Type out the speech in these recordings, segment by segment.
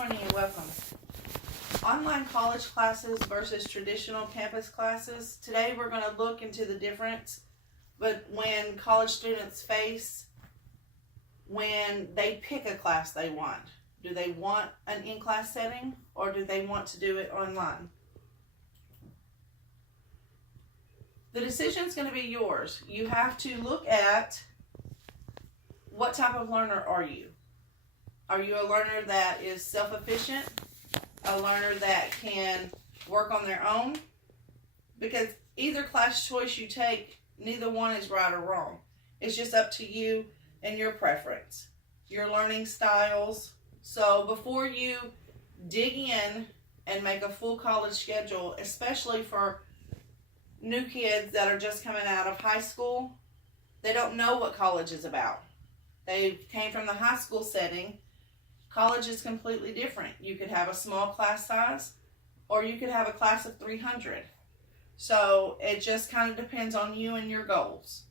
morning and welcome. Online college classes versus traditional campus classes. Today we're going to look into the difference but when college students face when they pick a class they want. Do they want an in-class setting or do they want to do it online? The decision is going to be yours. You have to look at what type of learner are you. Are you a learner that is self-efficient? A learner that can work on their own? Because either class choice you take, neither one is right or wrong. It's just up to you and your preference, your learning styles. So before you dig in and make a full college schedule, especially for new kids that are just coming out of high school, they don't know what college is about. They came from the high school setting. College is completely different. You could have a small class size or you could have a class of 300. So it just kind of depends on you and your goals.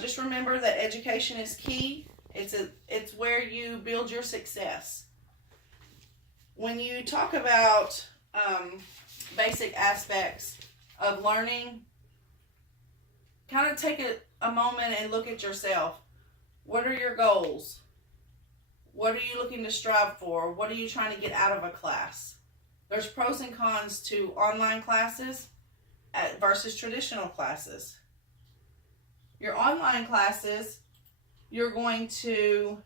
Just remember that education is key. It's where you build your success. When you talk about basic aspects of learning, kind of take a moment and look at yourself. What are your goals? What are you looking to strive for? What are you trying to get out of a class? There's pros and cons to online classes versus traditional classes. Your online classes, you're going to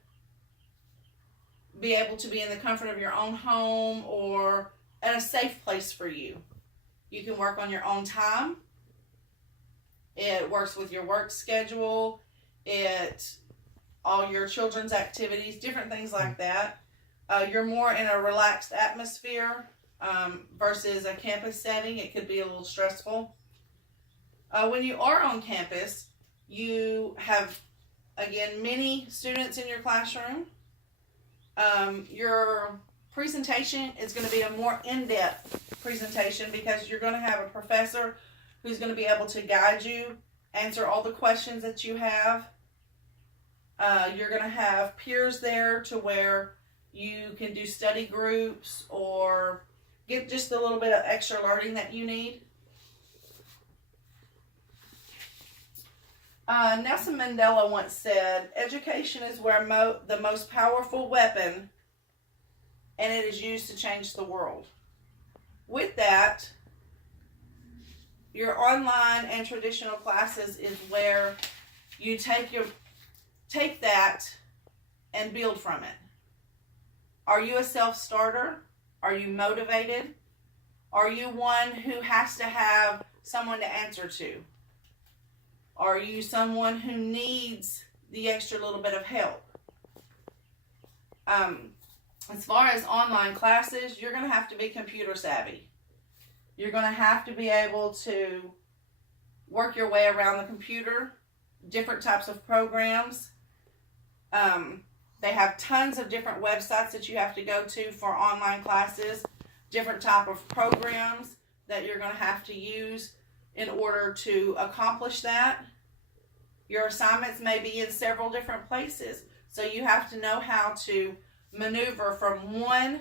be able to be in the comfort of your own home or at a safe place for you. You can work on your own time. It works with your work schedule. All your children's activities, different things like that. You're more in a relaxed atmosphere versus a campus setting. It could be a little stressful. When you are on campus, you have, again, many students in your classroom. Your presentation is going to be a more in-depth presentation because you're going to have a professor who's going to be able to guide you, answer all the questions that you have. You're going to have peers there to where you can do study groups or get just a little bit of extra learning that you need. Nelson Mandela once said, education is where the most powerful weapon, and it is used to change the world. With that, your online and traditional classes is where you take that and build from it. Are you a self-starter? Are you motivated? Are you one who has to have someone to answer to? Are you someone who needs the extra little bit of help? As far as online classes, you're going to have to be computer savvy. You're going to have to be able to work your way around the computer, different types of programs. They have tons of different websites that you have to go to for online classes, different type of programs that you're going to have to use in order to accomplish that. Your assignments may be in several different places, so you have to know how to maneuver from one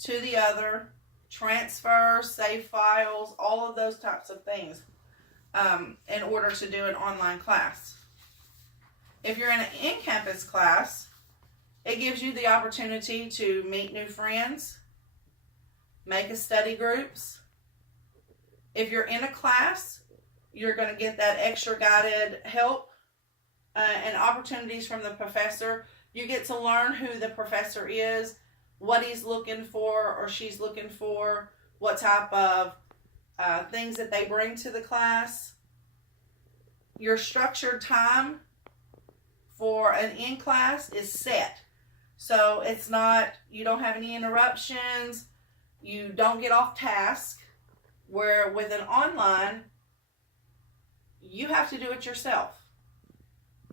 to the other, transfer, save files, all of those types of things in order to do an online class. If you're in an in-campus class, it gives you the opportunity to meet new friends, make a study groups. If you're in a class, you're going to get that extra guided help and opportunities from the professor. You get to learn who the professor is, what he's looking for or she's looking for, what type of things that they bring to the class. Your structured time for an in-class is set. So it's not, you don't have any interruptions, you don't get off task, where with an online, you have to do it yourself.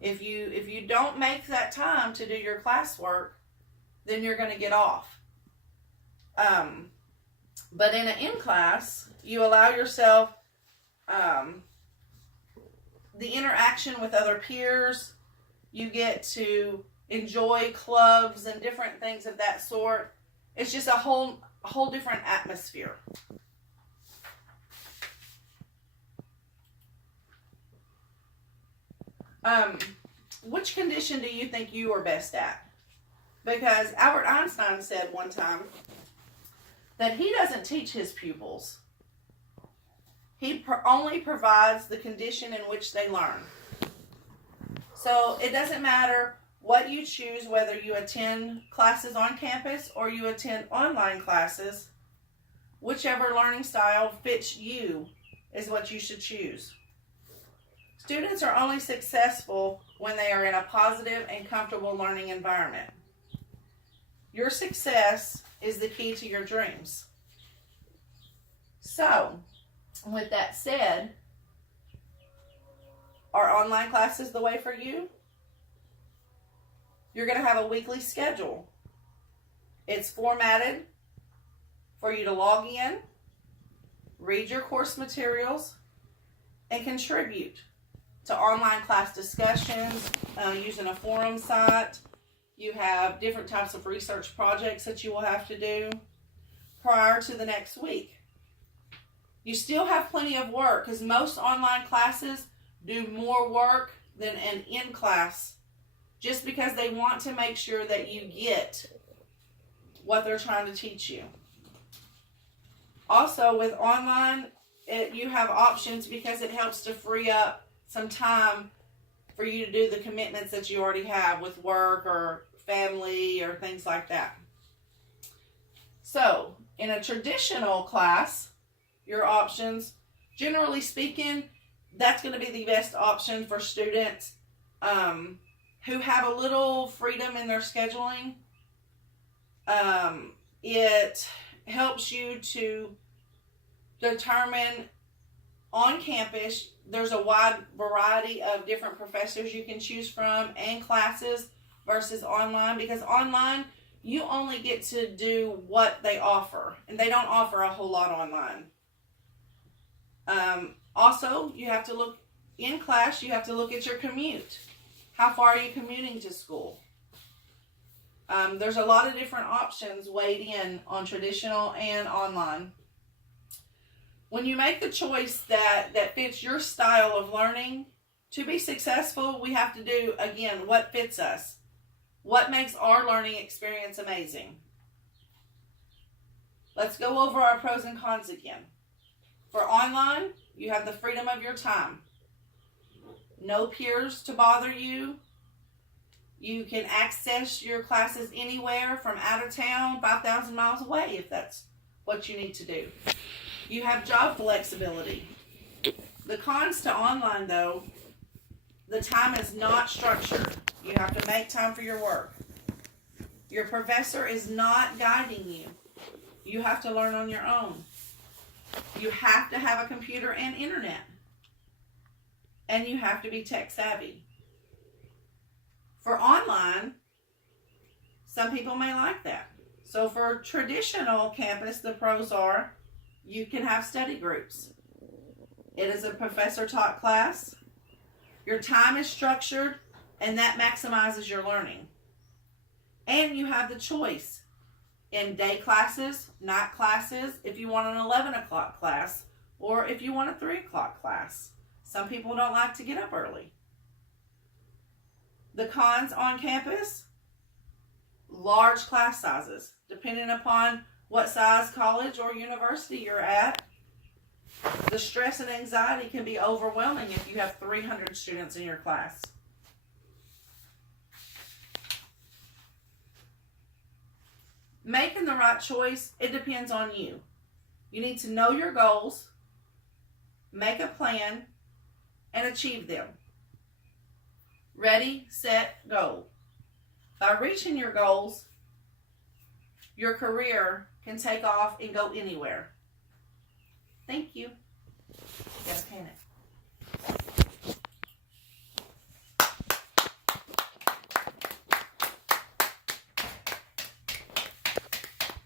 If you don't make that time to do your classwork, then you're going to get off. But in an in-class, you allow yourself the interaction with other peers. You get to enjoy clubs and different things of that sort It's just a whole different atmosphere. Which condition do you think you are best at? Because Albert Einstein said one time that he doesn't teach his pupils. He only provides the condition in which they learn. So it doesn't matter what you choose, whether you attend classes on campus or you attend online classes, whichever learning style fits you is what you should choose. Students are only successful when they are in a positive and comfortable learning environment. Your success is the key to your dreams. So, with that said, are online classes the way for you? You're going to have a weekly schedule. It's formatted for you to log in, read your course materials, and contribute to online class discussions using a forum site. You have different types of research projects that you will have to do prior to the next week. You still have plenty of work because most online classes do more work than an in-class, just because they want to make sure that you get what they're trying to teach you. Also, with online, you have options because it helps to free up some time for you to do the commitments that you already have with work or family or things like that. So, in a traditional class, your options, generally speaking, that's going to be the best option for students who have a little freedom in their scheduling. It helps you to determine on campus, there's a wide variety of different professors you can choose from and classes versus online, because online you only get to do what they offer, and they don't offer a whole lot online. Also, you have to look in class, you have to look at your commute. How far are you commuting to school? There's a lot of different options weighed in on traditional and online. When you make the choice that fits your style of learning, to be successful, we have to do, again, what fits us. What makes our learning experience amazing? Let's go over our pros and cons again. For online, you have the freedom of your time. No peers to bother you. You can access your classes anywhere from out of town, 5,000 miles away, if that's what you need to do. You have job flexibility. The cons to online, though, the time is not structured. You have to make time for your work. Your professor is not guiding you. You have to learn on your own. You have to have a computer and internet. And you have to be tech savvy. For online, some people may like that. So for traditional campus, the pros are you can have study groups. It is a professor-taught class. Your time is structured, and that maximizes your learning. And you have the choice in day classes, night classes, if you want an 11 o'clock class, or if you want a 3 o'clock class. Some people don't like to get up early. The cons on campus, large class sizes. Depending upon what size college or university you're at, the stress and anxiety can be overwhelming if you have 300 students in your class. Making the right choice, it depends on you. You need to know your goals, make a plan, and achieve them. Ready, set, go. By reaching your goals, your career can take off and go anywhere. Thank you. Gotta panic.